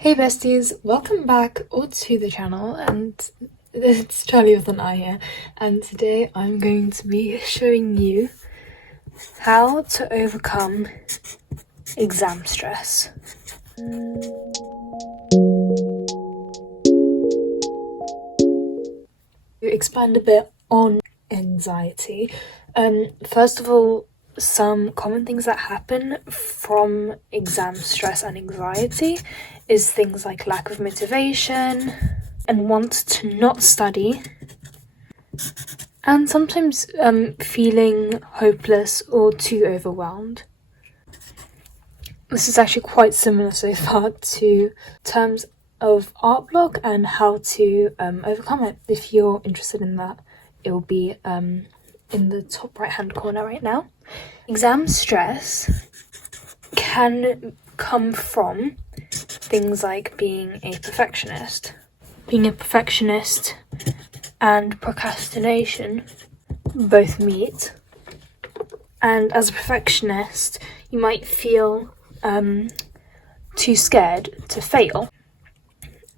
Hey besties, welcome back or to the channel, and it's Charlie with an I here, and today I'm going to be showing you how to overcome exam stress. To expand a bit on anxiety, first of all, some common things that happen from exam stress and anxiety is things like lack of motivation and want to not study, and sometimes feeling hopeless or too overwhelmed. This is actually quite similar so far to terms of art block and how to overcome it. If you're interested in that, it will be in the top right hand corner right now. Exam stress can come from things like being a perfectionist. Being a perfectionist and procrastination both meet. And as a perfectionist, you might feel too scared to fail.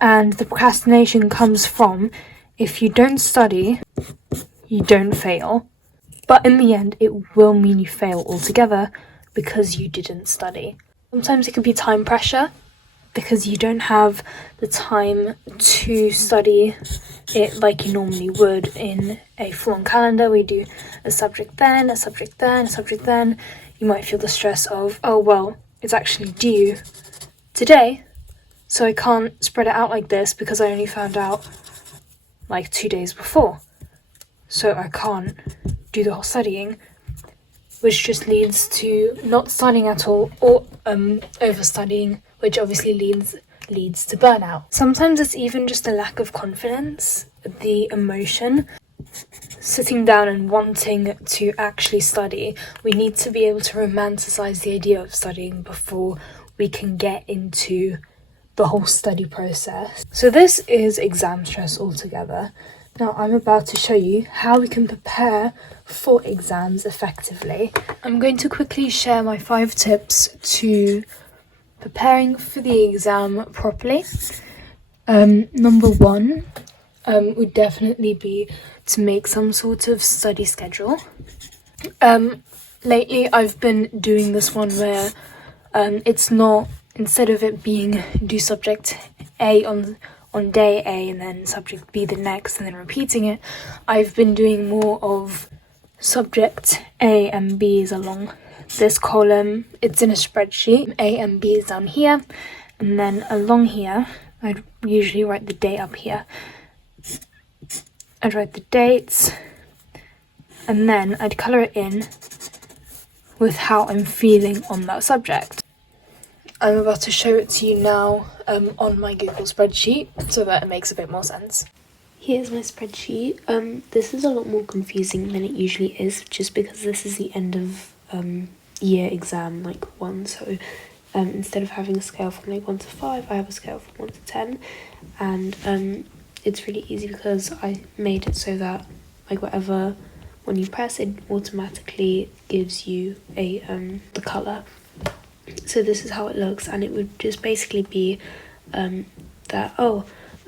And the procrastination comes from, if you don't study, you don't fail. But in the end, it will mean you fail altogether because you didn't study. Sometimes it could be time pressure because you don't have the time to study it like you normally would in a full-on calendar. We do a subject then, a subject then, a subject then. You might feel the stress of, oh well, it's actually due today, so I can't spread it out like this because I only found out like 2 days before. So I can't do the whole studying, which just leads to not studying at all or overstudying, which obviously leads to burnout. Sometimes it's even just a lack of confidence, the emotion, sitting down and wanting to actually study. We need to be able to romanticize the idea of studying before we can get into the whole study process. So this is exam stress altogether. Now I'm about to show you how we can prepare for exams effectively. I'm going to quickly share my 5 tips to preparing for the exam properly. Number 1 would definitely be to make some sort of study schedule. Lately I've been doing this one where it's not, instead of it being do subject A on day A and then subject B the next and then repeating it, I've been doing more of subject A and B is along this column. It's in a spreadsheet. A and B is down here, and then along here I'd usually write the date up here. I'd write the dates and then I'd colour it in with how I'm feeling on that subject. I'm about to show it to you now on my Google spreadsheet so that it makes a bit more sense. Here's my spreadsheet. This is a lot more confusing than it usually is, just because this is the end of year exam, like 1. So instead of having a scale from like 1 to 5, I have a scale from 1 to 10. And it's really easy because I made it so that like whatever, when you press it automatically gives you a the colour. So this is how it looks, and it would just basically be that,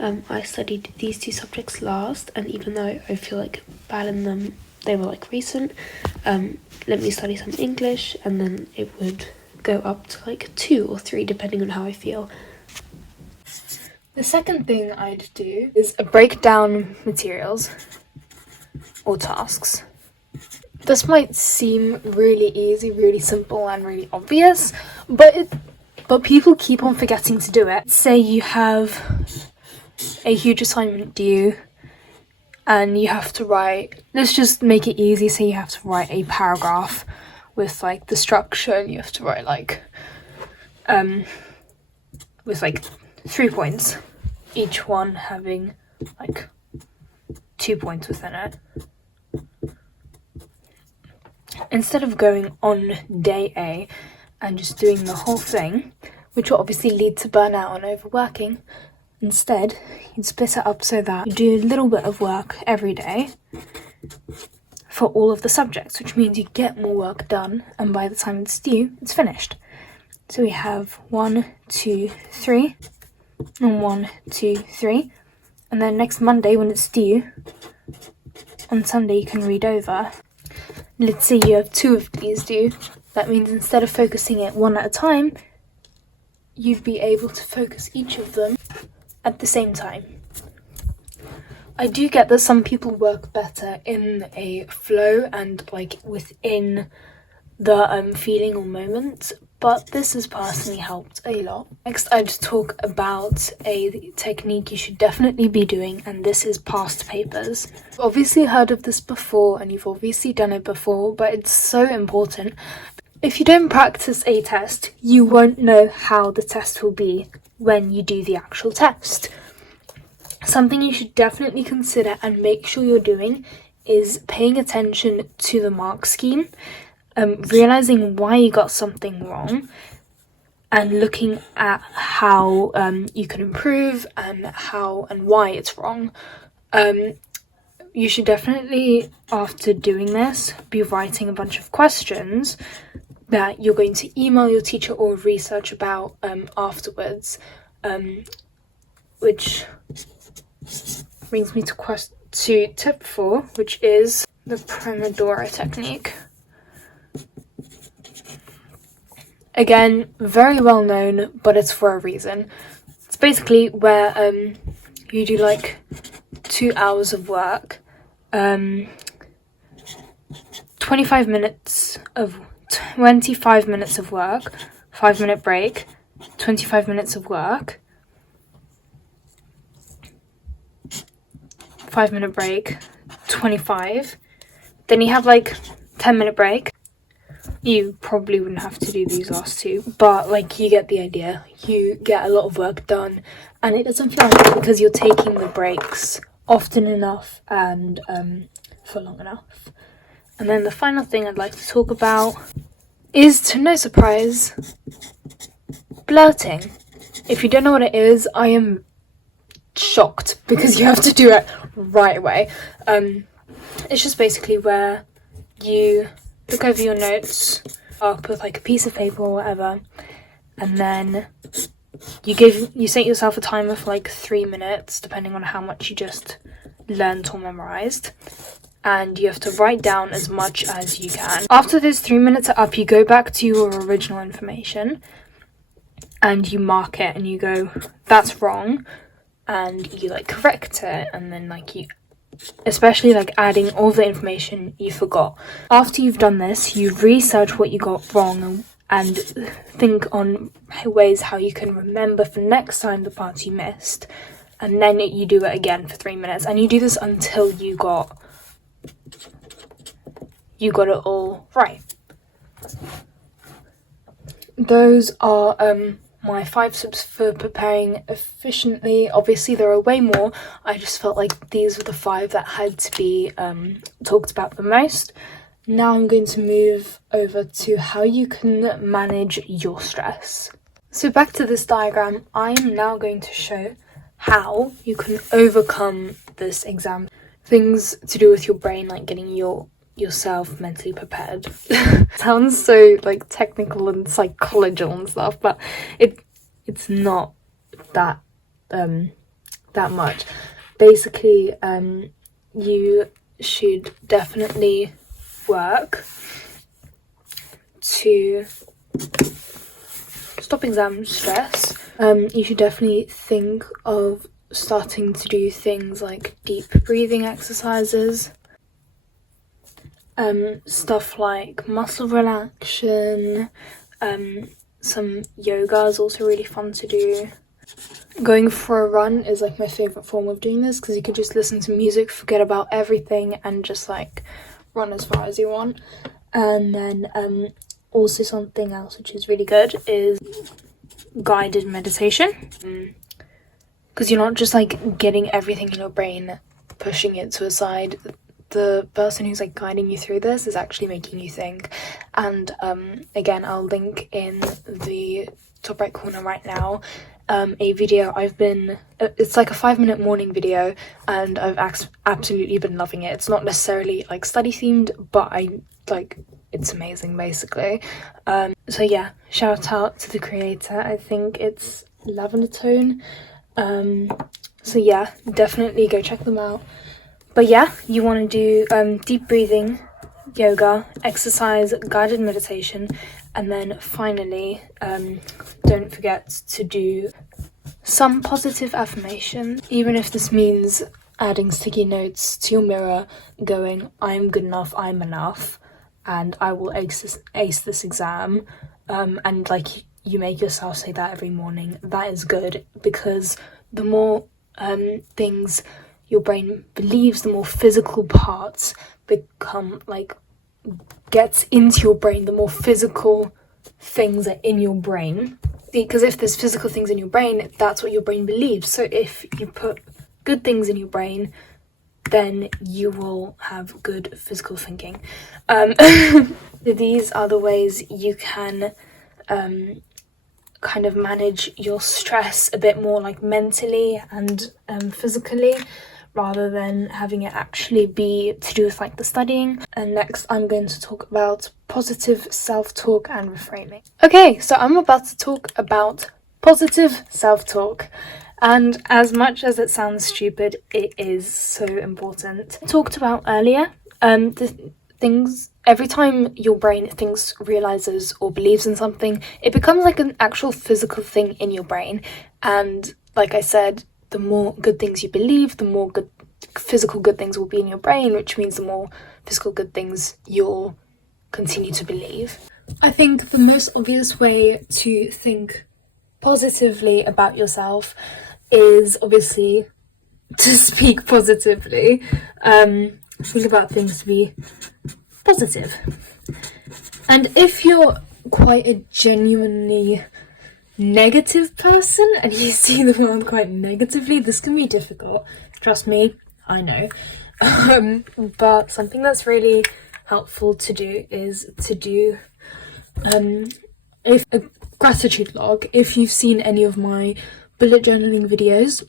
I studied these 2 subjects last, and even though I feel like bad in them, they were like recent, let me study some English, and then it would go up to like 2 or 3 depending on how I feel. The second thing I'd do is break down materials or tasks. This might seem really easy, really simple and really obvious, but people keep on forgetting to do it. Say you have a huge assignment due and you have to write, let's just make it easy, say you have to write a paragraph with like the structure, and you have to write like with like 3 points, each one having like 2 points within it. Instead of going on day A and just doing the whole thing, which will obviously lead to burnout and overworking, instead you'd split it up so that you do a little bit of work every day for all of the subjects, which means you get more work done, and by the time it's due, it's finished. So we have 1, 2, 3. And 1, 2, 3. And then next Monday when it's due, on Sunday you can read over. Let's say you have 2 of these due. That means instead of focusing it one at a time, you'd be able to focus each of them at the same time. I do get that some people work better in a flow and like within the feeling or moment, but this has personally helped a lot. Next, I'd talk about a technique you should definitely be doing, and this is past papers. You've obviously heard of this before and you've obviously done it before, but it's so important. If you don't practice a test, you won't know how the test will be when you do the actual test. Something you should definitely consider and make sure you're doing is paying attention to the mark scheme, realizing why you got something wrong, and looking at how you can improve and how and why it's wrong. You should definitely, after doing this, be writing a bunch of questions that you're going to email your teacher or research about afterwards, which brings me to tip 4, which is the Pomodoro technique. Again, very well known, but it's for a reason. It's basically where you do like 2 hours of work, 25 minutes of work, 5-minute break, 25 minutes of work, 5-minute break, 25. Then you have like 10-minute break. You probably wouldn't have to do these last 2, but like you get the idea. You get a lot of work done, and it doesn't feel like it because you're taking the breaks often enough and for long enough. And then the final thing I'd like to talk about is, to no surprise, blurting. If you don't know what it is, I am shocked because you have to do it right away. It's just basically where you look over your notes up with like a piece of paper or whatever, and then you set yourself a timer for like 3 minutes, depending on how much you just learned or memorized, and you have to write down as much as you can. After those 3 minutes are up, you go back to your original information and you mark it and you go, that's wrong, and you like correct it, and then like you especially like adding all the information you forgot. After you've done this, you research what you got wrong and think on ways how you can remember for next time the parts you missed, and then you do it again for 3 minutes, and you do this until you got it all right. Those are my 5 tips for preparing efficiently. Obviously there are way more. I just felt like these were the 5 that had to be talked about the most. Now I'm going to move over to how you can manage your stress. So back to this diagram, I'm now going to show how you can overcome this exam. Things to do with your brain, like getting yourself mentally prepared. Sounds so like technical and psychological and stuff, but it's not that much. Basically, you should definitely work to stop exam stress. You should definitely think of starting to do things like deep breathing exercises, stuff like muscle relaxation, some yoga is also really fun to do. Going for a run is like my favourite form of doing this because you can just listen to music, forget about everything, and just like run as far as you want. And then also something else which is really good is guided meditation, because you're not just like getting everything in your brain, pushing it to a side. The person who's like guiding you through this is actually making you think. And again, I'll link in the top right corner right now a video it's like a 5-minute morning video, and I've absolutely been loving it. It's not necessarily like study themed, but it's amazing basically. So yeah, shout out to the creator. I think it's Lavender Tone. So yeah, definitely go check them out. But yeah, you want to do deep breathing, yoga, exercise, guided meditation, and then finally, don't forget to do some positive affirmation, even if this means adding sticky notes to your mirror going, I'm good enough, I'm enough, and I will ace this exam, and like you make yourself say that every morning. That is good, because the more things your brain believes, the more physical parts become like gets into your brain, the more physical things are in your brain. Because if there's physical things in your brain, that's what your brain believes. So if you put good things in your brain, then you will have good physical thinking. These are the ways you can kind of manage your stress a bit more, like mentally and physically, rather than having it actually be to do with like the studying. And next I'm going to talk about positive self-talk and reframing. Okay, so I'm about to talk about positive self-talk, and as much as it sounds stupid, it is so important. I talked about earlier, the things, every time your brain thinks, realizes, or believes in something, it becomes like an actual physical thing in your brain. And like I said, the more good things you believe, the more good physical good things will be in your brain, which means the more physical good things you'll continue to believe. I think the most obvious way to think positively about yourself is obviously to speak positively. Think about things to be positive. And if you're quite a genuinely negative person and you see the world quite negatively, this can be difficult. Trust me, I know. But something that's really helpful to do is to do a gratitude log. If you've seen any of my bullet journaling videos,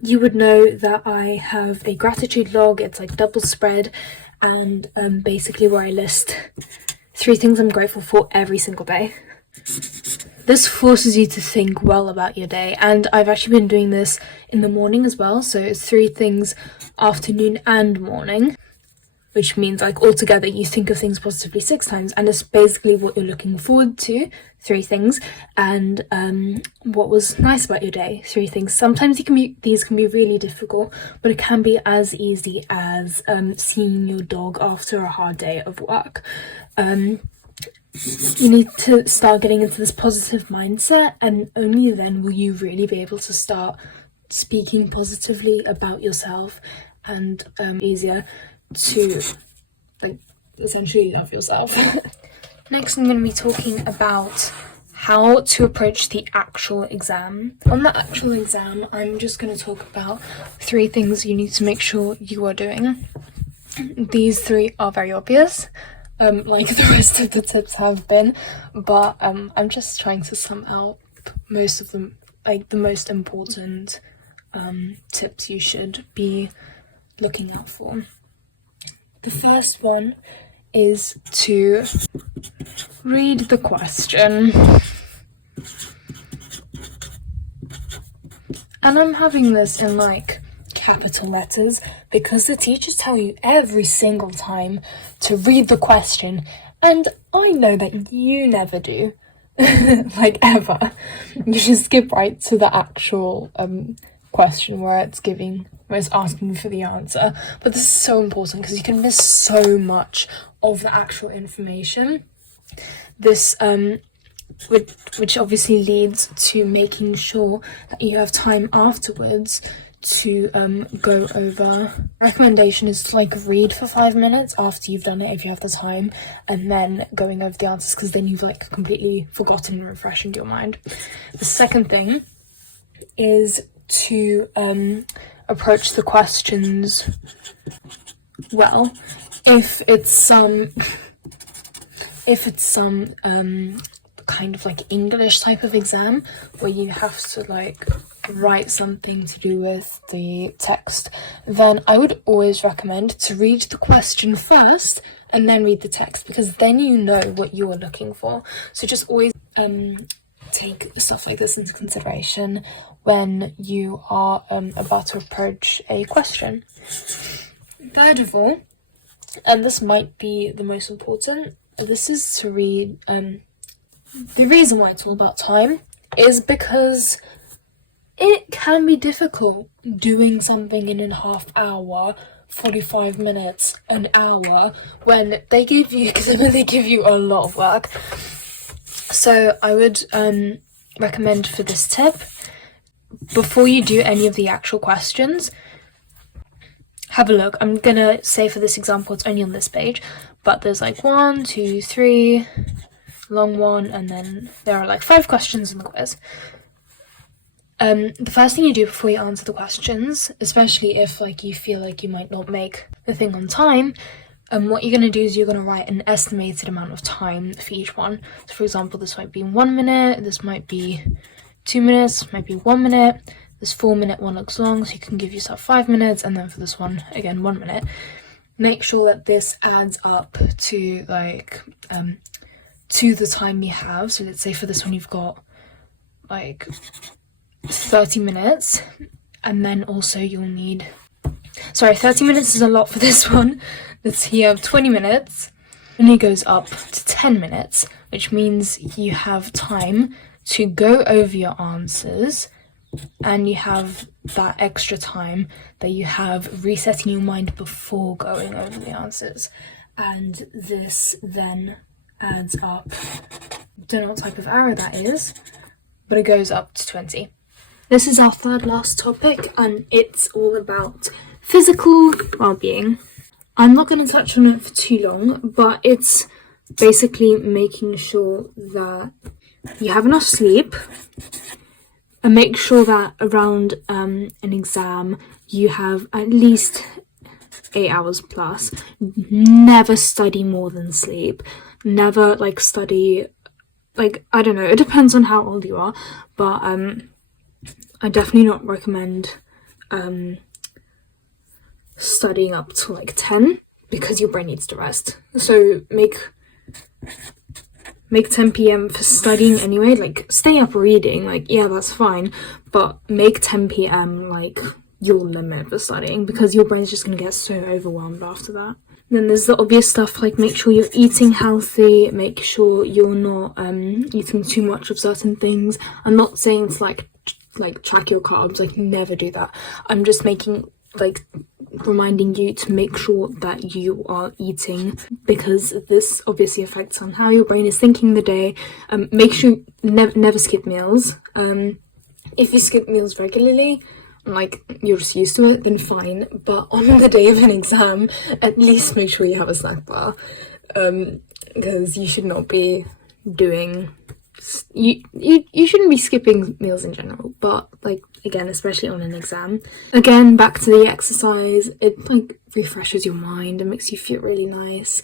you would know that I have a gratitude log. It's like double spread, and basically where I list 3 things I'm grateful for every single day. This forces you to think well about your day, and I've actually been doing this in the morning as well, so it's 3 things afternoon and morning, which means like altogether you think of things positively 6 times, and it's basically what you're looking forward to, 3 things, and what was nice about your day, 3 things. Sometimes these can be really difficult, but it can be as easy as seeing your dog after a hard day of work. You need to start getting into this positive mindset, and only then will you really be able to start speaking positively about yourself, and easier to like essentially love yourself. Next I'm going to be talking about how to approach the actual exam. On the actual exam, I'm just going to talk about 3 things you need to make sure you are doing. These 3 are very obvious, like the rest of the tips have been, but I'm just trying to sum out most of them, like the most important tips you should be looking out for. The first one is to read the question. And I'm having this in like capital letters because the teachers tell you every single time to read the question, and I know that you never do. Like ever. You just skip right to the actual question where it's asking for the answer. But this is so important because you can miss so much of the actual information. This which obviously leads to making sure that you have time afterwards to go over. Recommendation is to like read for 5 minutes after you've done it if you have the time, and then going over the answers, because then you've like completely forgotten and refreshing your mind. The second thing is to approach the questions well. If it's some kind of like English type of exam where you have to like write something to do with the text, then I would always recommend to read the question first and then read the text, because then you know what you are looking for. So just always take stuff like this into consideration when you are about to approach a question. Third of all, and this might be the most important, this is to read. The reason why it's all about time is because it can be difficult doing something in a half hour, 45 minutes, an hour, when they give you a lot of work. So I would recommend for this tip, before you do any of the actual questions, have a look. I'm gonna say for this example it's only on this page, but there's like 1, 2, 3, long one, and then there are like 5 questions in the quiz. The first thing you do before you answer the questions, especially if like you feel like you might not make the thing on time, what you're going to do is you're going to write an estimated amount of time for each one. So for example, this might be 1 minute, this might be 2 minutes, this might be 1 minute, this 4-minute one looks long, so you can give yourself 5 minutes, and then for this one, again, 1 minute. Make sure that this adds up to like, to the time you have. So let's say for this one you've got like 30 minutes, and then also you'll need, 30 minutes is a lot for this one. Let's say you have 20 minutes, and it goes up to 10 minutes, which means you have time to go over your answers, and you have that extra time that you have resetting your mind before going over the answers. And this then adds up, don't know what type of arrow that is, but it goes up to 20. This is our third last topic, and it's all about physical well-being. I'm not going to touch on it for too long, but it's basically making sure that you have enough sleep, and make sure that around an exam you have at least 8 hours plus. Never study more than sleep. Never like study, like, I don't know, it depends on how old you are, but I definitely not recommend studying up to like 10, because your brain needs to rest. So make 10 p.m. for studying anyway. Like, stay up reading, like, yeah, that's fine, but make 10 p.m. like your limit for studying, because your brain's just gonna get so overwhelmed after that. Then there's the obvious stuff, like make sure you're eating healthy, make sure you're not eating too much of certain things. I'm not saying to like track your carbs, like never do that. I'm just reminding you to make sure that you are eating, because this obviously affects on how your brain is thinking the day. Make sure never skip meals. If you skip meals regularly, like you're just used to it, then fine, but on the day of an exam, at least make sure you have a snack bar, because you should not be doing, you shouldn't be skipping meals in general, but like, again, especially on an exam. Again, back to the exercise, it like refreshes your mind and makes you feel really nice.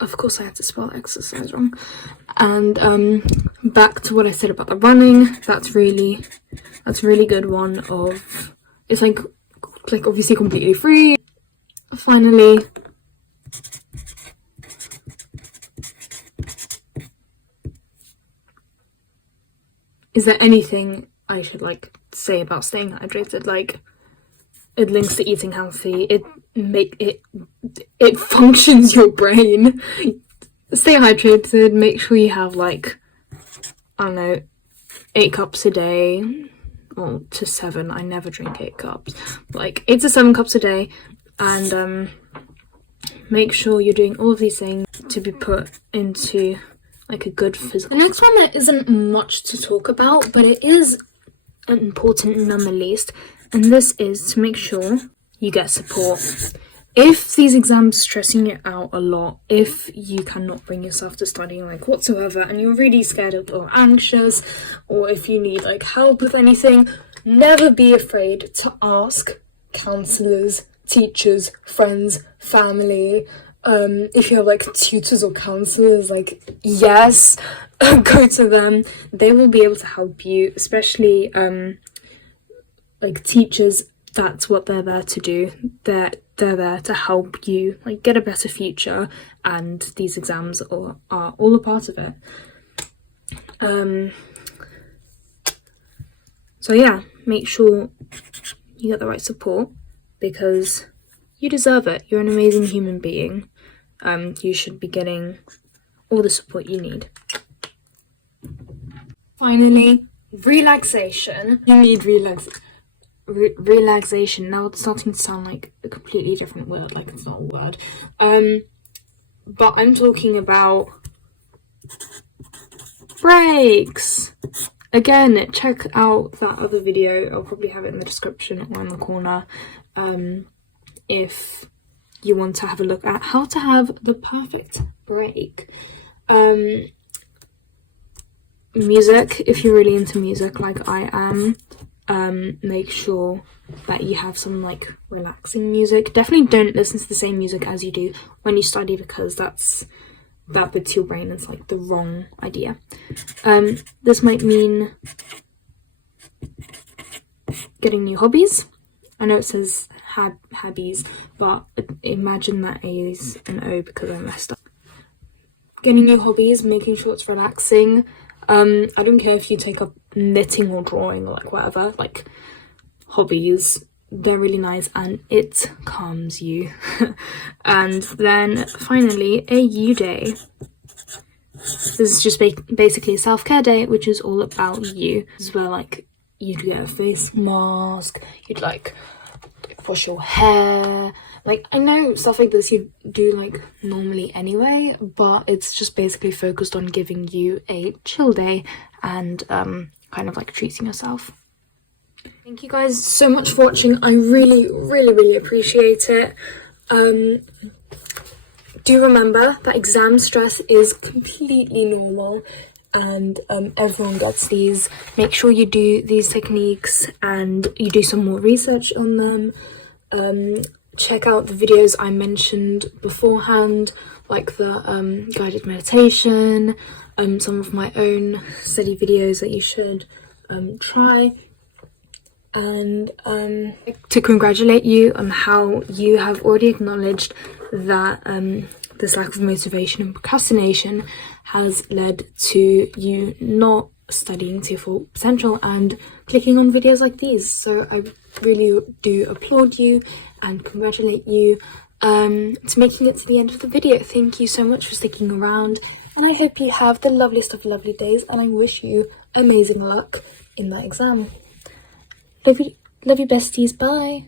Of course I had to spell exercise wrong. And back to what I said about the running, that's really good one. Of it's like obviously completely free. Finally, is there anything I should like say about staying hydrated? Like, it links to eating healthy, it functions your brain. Stay hydrated, make sure you have like, I don't know, 8 cups a day, or to 7. I never drink 8 cups, like 8 to 7 cups a day, and make sure you're doing all of these things to be put into like a good physical. The next one, there isn't much to talk about, but it is important none the least, and this is to make sure you get support. If these exams stressing you out a lot, if you cannot bring yourself to studying like whatsoever, and you're really scared or anxious, or if you need like help with anything, never be afraid to ask counsellors, teachers, friends, family. If you have like tutors or counsellors, like, yes, go to them. They will be able to help you, especially like teachers. That's what they're there to do. They're there to help you like get a better future, and these exams are all a part of it. So yeah, make sure you get the right support because you deserve it. You're an amazing human being. You should be getting all the support you need. Finally, relaxation. You need relaxation. Now it's starting to sound like a completely different word, like it's not a word. But I'm talking about breaks. Again, check out that other video. I'll probably have it in the description or in the corner. If you want to have a look at how to have the perfect break. Music, if you're really into music like I am, make sure that you have some like relaxing music. Definitely don't listen to the same music as you do when you study because that puts your brain it's like the wrong idea. This might mean getting new hobbies. I know it says hobbies, but imagine that A is an O because I messed up. Getting new hobbies, making sure it's relaxing. I don't care if you take up knitting or drawing or like whatever, like hobbies, they're really nice and it calms you. And then finally, a you day. This is just basically a self-care day, which is all about you. This is where like you'd get a face mask, you'd like wash your hair. Like I know stuff like this you do like normally anyway, but it's just basically focused on giving you a chill day and kind of like treating yourself. Thank you guys so much for watching. I really appreciate it. Do remember that exam stress is completely normal and everyone gets these. Make sure you do these techniques and you do some more research on them. Check out the videos I mentioned beforehand, like the guided meditation, some of my own study videos that you should try. And to congratulate you on how you have already acknowledged that this lack of motivation and procrastination has led to you not studying to your full potential and clicking on videos like these. So I really do applaud you and congratulate you to making it to the end of the video. Thank you so much for sticking around and I hope you have the loveliest of lovely days and I wish you amazing luck in that exam. Love you besties, bye.